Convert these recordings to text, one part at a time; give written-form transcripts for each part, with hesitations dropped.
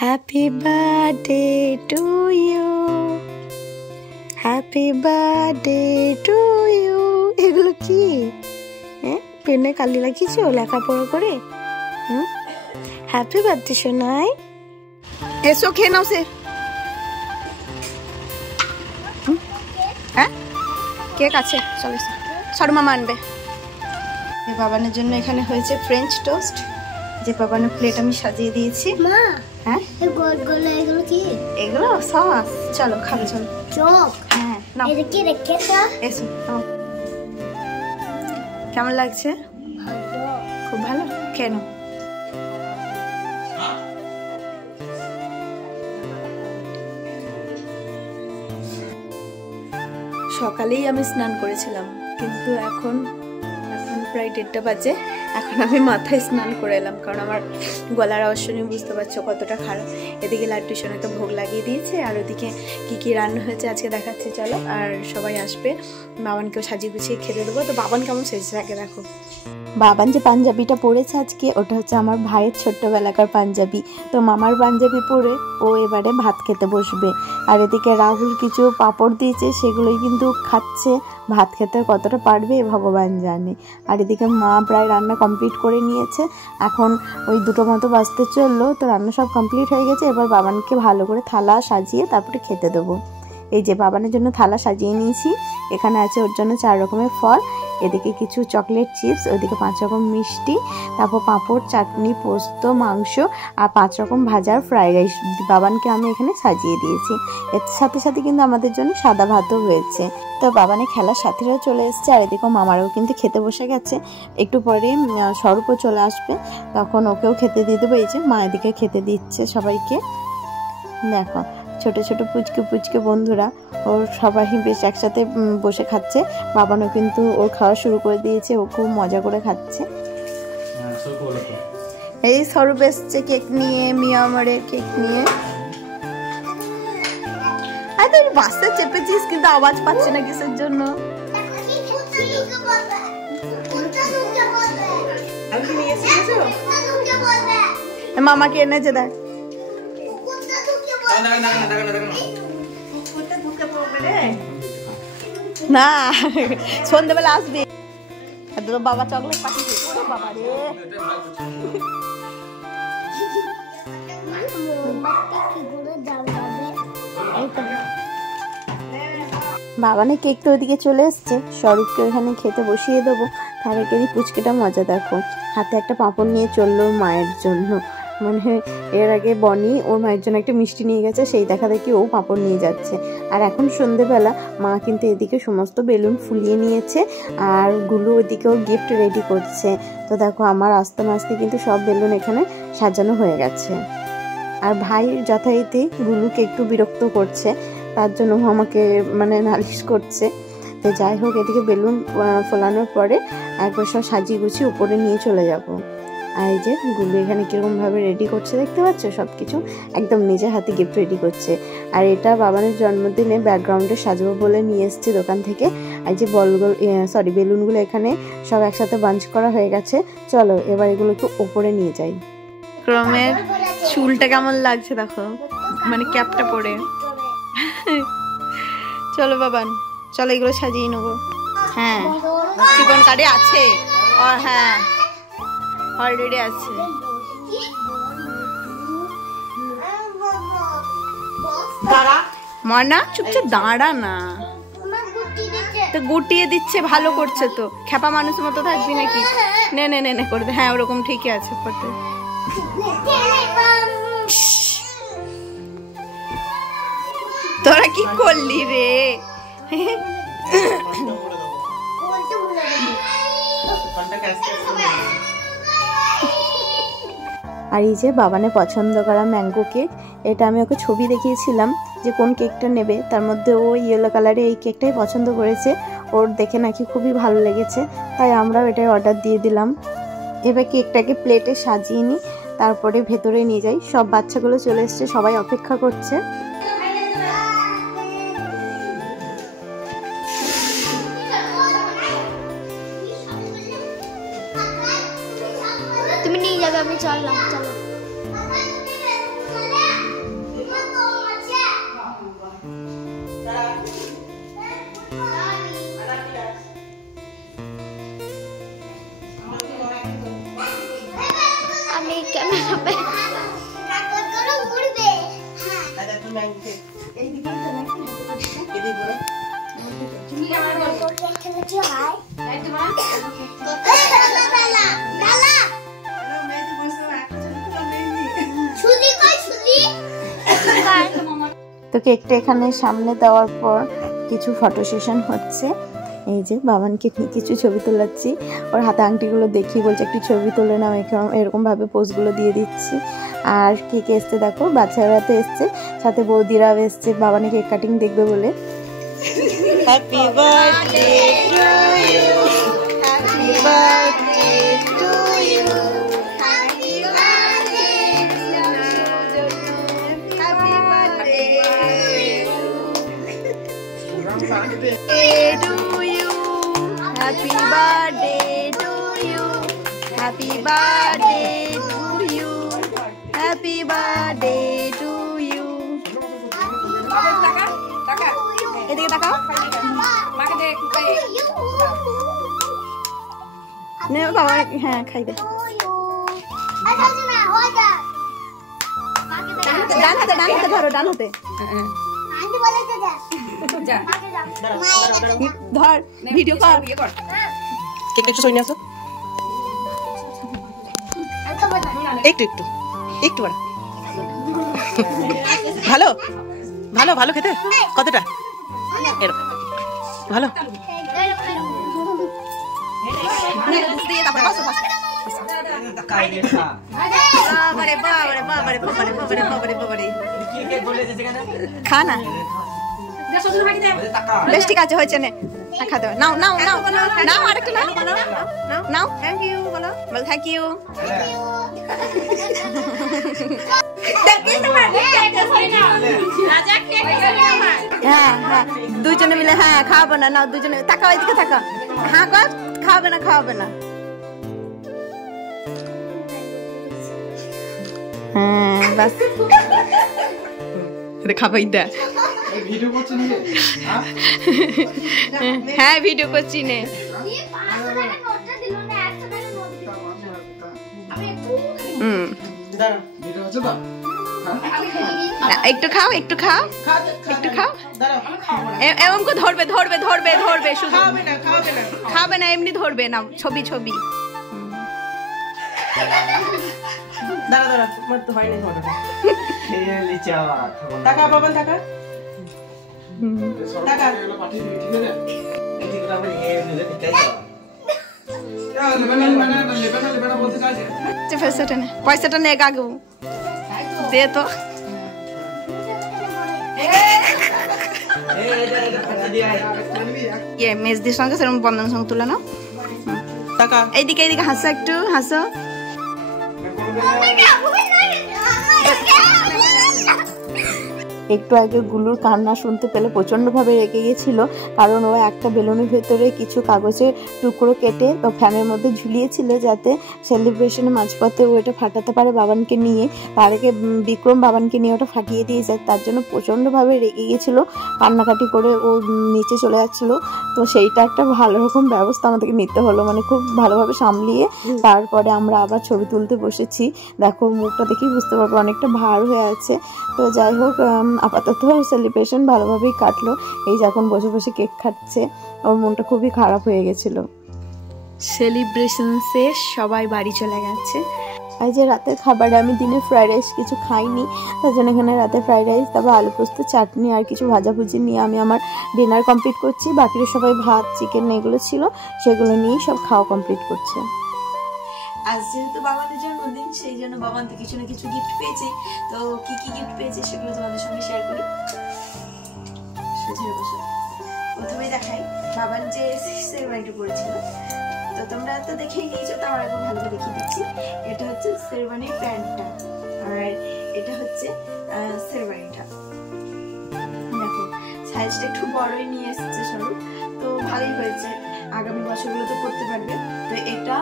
Happy birthday to you, happy birthday to you. এগুলো কি? হ্যাঁ, পেনে কালি লাগিয়েছো লেখাপড়া করে? Happy birthday Sonai. এসো খেয়ে নাও। সে হ্যাঁ, কেক আছে, চলো সরু মামা আনবে। বাবানের জন্য এখানে হয়েছে ফ্রেঞ্চ টোস্ট, যে বাবানের প্লেট আমি সাজিয়ে দিয়েছি। মা, হ্যাঁ এগুলো কি? এগুলো সস। চলো খাবে, চলো। চপ? হ্যাঁ নাও। এটা কি রেখেছো? এসো নাও। কেমন লাগছে? খুব ভালো। কেন? সকালেই আমি স্নান করেছিলাম, কিন্তু এখন প্রায় 1:30 বাজে। এখন আমি মাথায় স্নান করে এলাম, কারণ আমার গলার আওয়াজ শুনে বুঝতে পারছো কতটা খারাপ। এদিকে লাড্ডু সোনাকে ভোগ লাগিয়ে দিয়েছে, আর ওদিকে কী কী রান্না হয়েছে আজকে দেখাচ্ছি চলো। আর সবাই আসবে, বাবানকেও সাজিয়ে গুছিয়ে খেতে দেবো। তো বাবান কেমন সেজেছে আগে দেখো। বাবান যে পাঞ্জাবিটা পরেছে আজকে, ওটা হচ্ছে আমার ভাইয়ের ছোট্টবেলাকার পাঞ্জাবি। তো মামার পাঞ্জাবি পরে ও এবারে ভাত খেতে বসবে। আর এদিকে রাহুল কিছু পাঁপড় দিয়েছে, সেগুলোই কিন্তু খাচ্ছে। ভাত খেতে কতটা পারবে ভগবান জানে। আর এদিকে মা প্রায় রান্না কমপ্লিট করে নিয়েছে, এখন ওই 2টো মতো বাজতে চললো। তো রান্না সব কমপ্লিট হয়ে গেছে, এবার বাবানকে ভালো করে থালা সাজিয়ে তারপরে খেতে দেবো। এই যে বাবানের জন্য থালা সাজিয়ে নিয়েছি, এখানে আছে ওর জন্য 4 রকমের ফল, এদিকে কিছু চকলেট চিপস, ওইদিকে 5 রকম মিষ্টি, তারপর পাঁপড়, চাটনি, পোস্ত, মাংস আর 5 রকম ভাজার ফ্রাইড রাইস বাবানকে আমি এখানে সাজিয়ে দিয়েছি। এর সাথে সাথে কিন্তু আমাদের জন্য সাদা ভাতও হয়েছে। তো বাবানের খেলার সাথীরাও চলে এসছে, আর এদিকে মামারাও কিন্তু খেতে বসে গেছে। একটু পরে স্বরূপও চলে আসবে, তখন ওকেও খেতে দিয়ে দেবো। এই যে মা এদিকে খেতে দিচ্ছে সবাইকে। দেখো ছোট ছোট পুচকে পুচকে বন্ধুরা, ওর সবাই বেশ একসাথে বসে খাচ্ছে। বাবানও কিন্তু ওর খাওয়া শুরু করে দিয়েছে, ও খুব মজা করে খাচ্ছে। এই স্বরূপ এসছে কেক নিয়ে, মিয়ামারের কেক নিয়ে। আর তুই বাসে চেপেছিস, কিন্তু আওয়াজ পাচ্ছে না কিসের জন্য? মামাকে এনেছে দেখ। না, সন্ধ্যেবেলা আসবে। বাবা চকলেট পাঠিয়েছে। বাবা রে, বাবানের কেক তো ওইদিকে চলে এসছে, স্বরূপকে ওখানে খেতে বসিয়ে দেবো। তার আগে পুচকেটা মজা দেখো, হাতে একটা পাঁপড় নিয়ে চললো মায়ের জন্য। মানে এর আগে বনি ওর মায়ের জন্য একটা মিষ্টি নিয়ে গেছে, সেই দেখা দেখি ও পাঁপড় নিয়ে যাচ্ছে। আর এখন সন্ধেবেলা মা কিন্তু এদিকে সমস্ত বেলুন ফুলিয়ে নিয়েছে, আর গুলো ওইদিকেও গিফট রেডি করছে। তো দেখো আমার আস্তে আস্তে কিন্তু সব বেলুন এখানে সাজানো হয়ে গেছে। আর ভাই যথারীতি গুলুকে একটু বিরক্ত করছে, তার জন্য আমাকে মানে নালিশ করছে। তো যাই হোক, এদিকে বেলুন ফোলানোর পরে একবার সব সাজিয়ে গুছিয়ে উপরে নিয়ে চলে যাব। আর এই যে গুলু এখানে কীরকমভাবে রেডি করছে দেখতে পাচ্ছ, সব কিছু একদম নিজের হাতে গিফট রেডি করছে। আর এটা বাবানের জন্মদিনে ব্যাকগ্রাউন্ডে সাজাবো বলে নিয়ে এসেছি দোকান থেকে। আর যে বেলুনগুলো এখানে সব একসাথে বাঞ্চ করা হয়ে গেছে। চলো এবার এগুলো একটু ওপরে নিয়ে যাই। ক্রমের চুলটা কেমন লাগছে দেখো, মানে ক্যাপটা পরে। চলো বাবান, চলো এগুলো সাজিয়ে নেবো। হ্যাঁ, চিকন কার্ডে আছে। আর হ্যাঁ, অলরেডি আছে। মনা চুপচাপ দাঁড়া না, তো গুটিয়ে দিচ্ছে, ভালো করছে তো। খ্যাপা মানুষের মতো থাকবি নাকি? নে নে নে নে করে দে। হ্যাঁ ওরকম ঠিকই আছে করতে। তোরা কি করলি রে? আর এই যে বাবানের পছন্দ করা ম্যাঙ্গো কেক, এটা আমি ওকে ছবি দেখিয়েছিলাম যে কোন কেকটা নেবে, তার মধ্যে ও ইয়েলো কালারে এই কেকটাই পছন্দ করেছে। ওর দেখে নাকি খুবই ভালো লেগেছে, তাই আমরাও এটাই অর্ডার দিয়ে দিলাম। এবার কেকটাকে প্লেটে সাজিয়ে নিই, তারপরে ভেতরে নিয়ে যাই। সব বাচ্চাগুলো চলে এসছে, সবাই অপেক্ষা করছে। তুমি নিয়ে যাবে, আমি চললাম। চলো তো কেকটা এখানে সামনে দেওয়ার পর কিছু ফটো সেশন হচ্ছে। এই যে বাবানকে নিয়ে কিছু ছবি তোলাচ্ছি, ওর হাতে আংটিগুলো দেখি বলছে একটু ছবি তুলে নাও, এরকম ভাবে পোজগুলো দিয়ে দিচ্ছি। আর কেক এসছে দেখো, বাচ্চারা তো এসছে, সাথে বৌদিরাও এসছে বাবানে কেক কাটিং দেখবে বলে। Happy birthday to you, happy birthday to you, happy birthday to you, happy birthday to you, happy birthday to you, happy birthday to you. এদিকে তাকাও, মাকে দে একটু খাই। নে বাবা, হ্যাঁ খাই দে। ডান হাতে ধরো, ডান হাতে ধর, ভিডিও কর। কেকটা একটু সরিয়ে আসো, একটু একটু একটু ভালো ভালো ভালো খেতে। কতটা এরকম ভালো খা না, বেশ ঠিক আছে, হয়েছে, নে খাতে হবে। নাও নাও নাও নাও, আরেকটা নাও নাও। থ্যাংক ইউ বলো, বল থ্যাংক ইউ। হ্যাঁ হ্যাঁ, দুজনে মিলে, হ্যাঁ খাওয়াবো না, নাও দুজনে তাকাও, এদিকে তাকাও, হ্যাঁ কর, খাওয়াবে না খাওয়াবে না। হ্যাঁ বাস, খাবাই দে। হ্যাঁ ভিডিও করছি নে। একটু খাও, একটু খাও, একটু খাও। এমন করে ধরবে ধরবে ধরবে ধরবে, শুধু খাবে না, এমনি ধরবে না, ছবি ছবি। দাঁড়া দাঁড়া, হয়নি টাকা বাবা, টাকা পয়সাটা নে কাকু, দে তো। মেজদির সঙ্গে সেরকম বন্ধনের সঙ্গে তুলে নাও। এইদিকে এইদিকে হাসো, একটু হাসো। একটু আগে গুলুর কান্না শুনতে পেলে প্রচণ্ডভাবে রেগে গেছিল, কারণ ও একটা বেলুনের ভেতরে কিছু কাগজের টুকরো কেটে ও ফ্যানের মধ্যে ঝুলিয়েছিল, যাতে সেলিব্রেশনের মাঝপথে ও এটা ফাটাতে পারে বাবানকে নিয়ে। তার আগে বিক্রম বাবানকে নিয়ে ওটা ফাটিয়ে দিয়ে যায়, তার জন্য প্রচণ্ডভাবে রেগে গেছিলো, কান্নাকাটি করে ও নিচে চলে যাচ্ছিলো। তো সেইটা একটা ভালো রকম ব্যবস্থা আমাদেরকে নিতে হলো, মানে খুব ভালোভাবে সামলিয়ে তারপরে আমরা আবার ছবি তুলতে বসেছি। দেখো মুখটা দেখেই বুঝতে পারবো অনেকটা ভার হয়ে আছে। তো যাই হোক, আপাতত সেলিব্রেশন ভালোভাবেই কাটলো। এই যে এখন বসে বসে কেক খাচ্ছে, ওর মনটা খুবই খারাপ হয়ে গেছিলো। সেলিব্রেশন শেষ, সবাই বাড়ি চলে গেছে। আর যে রাতের খাবারে আমি দিনে ফ্রাইড রাইস কিছু খাইনি, তার জন্য এখানে রাতে ফ্রাইড রাইস, তারপর আলু পোস্ত, চাটনি আর কিছু ভাজাভুজি নিয়ে আমি আমার ডিনার কমপ্লিট করছি। বাকিরা সবাই ভাত, চিকেন এগুলো ছিল, সেগুলো নিয়েই সব খাওয়া কমপ্লিট করছে। আজ যেহেতু বাবাদের জন্মদিন, সেই জন্য বাবান তো কিছু না কিছু গিফট পেয়েছে। তো কি কি গিফট পেয়েছে সেগুলো তোমাদের সঙ্গে শেয়ার করি। প্রথমে দেখাই বাবান যে সেরেমনিটা করেছিল, তো তোমরা তো দেখেই নিয়েছো, তাও আরেকবার ভালো করে দেখিয়ে দিচ্ছি। এটা হচ্ছে সেরেমনির প্যান্টটা, আর এটা হচ্ছে সেরেমনিটা। দেখো সাইজটা একটু বড়ই নিয়ে এসেছে স্বরূপ, তো ভালোই হয়েছে, আগামী বছরগুলো তো করতে পারবে। তো এটা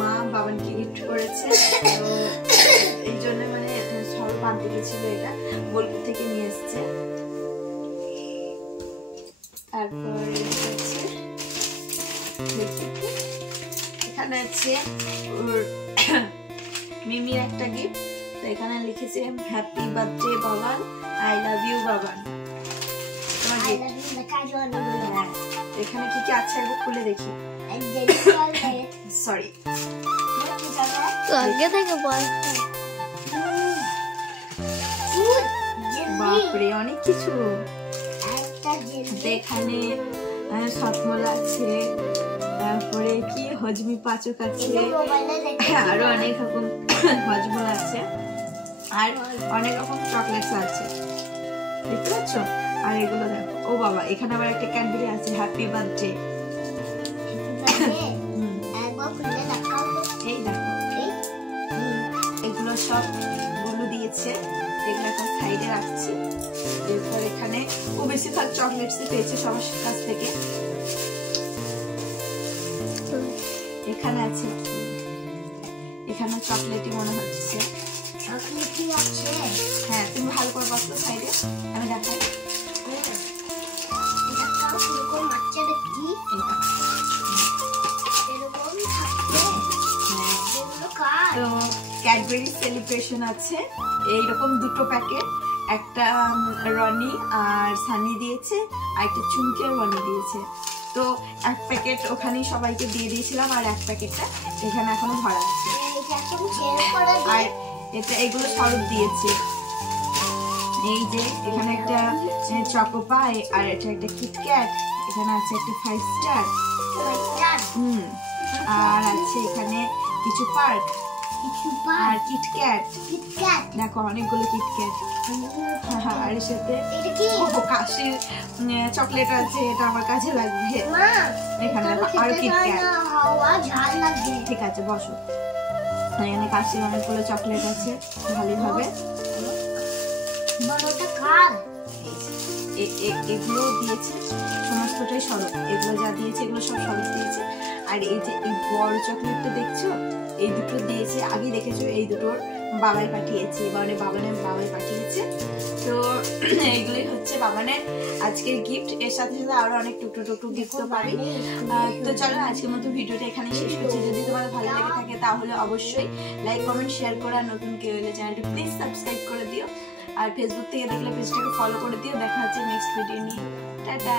মা বাবানকে গিফট করেছে, তো এই জন্য মানে স্বরূপ আনতে গেছিল, এটা বোলপুর থেকে নিয়ে এসছে। তারপরে এখানে আছে মিমির একটা গিফট, তো এখানে লিখেছে happy birthday Baban, I love you Baban. এখানে কি কি আছে একবার খুলে দেখি। সরি, আগে থেকে বল। বাপরে অনেক কিছু। একটা জেলি এখানে সতমলা আছে, তারপরে কি হজমি পাচক আছে, মোবাইলে দেখে আরো অনেক রকম হজমলা আছে, আর অনেক রকম চকলেটস আছে, দেখতে পাচ্ছ? আর এগুলো দেখো, ও বাবা এখানে আবার একটা ক্যাডবেরি আছে, হ্যাপি বার্থডে। একবার খুলে দেখাও তো। এই দেখো, এগুলো সব গুলো দিয়েছে, এগুলো এখন সাইডে রাখছি। এরপর এখানে ও বেশিরভাগ চকলেটস পেয়েছে সবার কাছ থেকে। এখানে আছে, এখানে চকলেটই মনে হচ্ছে। চকলেট কি আছে? হ্যাঁ, তুমি ভালো করে বসো সাইডে, আমি দেখাই। দেখাও এরকম বাচ্চা দেখি এরকম থাকবে। হ্যাঁ, এগুলো কার? তো ক্যাডবেরি সেলিব্রেশন আছে, এইরকম দুটো প্যাকেট, একটা রনি আর সানি দিয়েছে, আর একটা চুমকি আর রনি দিয়েছে। তো এক প্যাকেট ওখানেই সবাইকে দিয়ে দিয়েছিলাম, আর এক প্যাকেটটা এখানে এখনো ভরা আছে। এইটা তুমি ছেড়ে করে আর দিই। এটা এগুলো শরৎ দিয়েছে। এই যে এখানে একটা চকোপাই, আর এটা একটা কিটক্যাট, এখানে আছে একটা 5 স্টার, আর আছে এখানে কিছু পার্ক কিছু আর কিটক্যাট। কিটক্যাট। দেখো অনেকগুলো কিটক্যাট, আর এর সাথে এটা কি? কাশির চকলেট আছে, এটা আমার কাছে লাগবে। মা এখানে এটা দেখো আরো খেতে চাই কিটক্যাট। না, হাওয়া ঝাল লাগবে। ঠিক আছে বসো। এখানে কাশির অনেকগুলো চকলেট আছে, ভালোই হবে। বড়টা কার? এগুলো দিয়েছে সমস্তটাই শরৎ, এগুলো যা দিয়েছে এগুলো সব শরৎ দিয়েছে। আর এই যে এই বড় চকলেটটা দেখছো, এই দুটো দিয়েছে, আগে দেখেছো এই দুটোর বাবাই পাঠিয়েছে, এবারে বাবাই পাঠিয়েছে। তো এইগুলোই হচ্ছে বাবানের আজকের গিফট। এর সাথে সাথে আরো অনেক টুকটু গিফট পাবি। তো চলো আজকের মতো ভিডিওটা এখানে শেষ করছি। যদি তোমাদের ভালো লেগে থাকে তাহলে অবশ্যই লাইক কমেন্ট শেয়ার করে, আর নতুন কেউ এলে চ্যানেলটি প্লিজ সাবস্ক্রাইব করে দিও, আর ফেসবুক থেকে দেখলে পেজটাকে ফলো করে দিও। দেখা হচ্ছে নেক্সট ভিডিও নিয়ে। টাটা।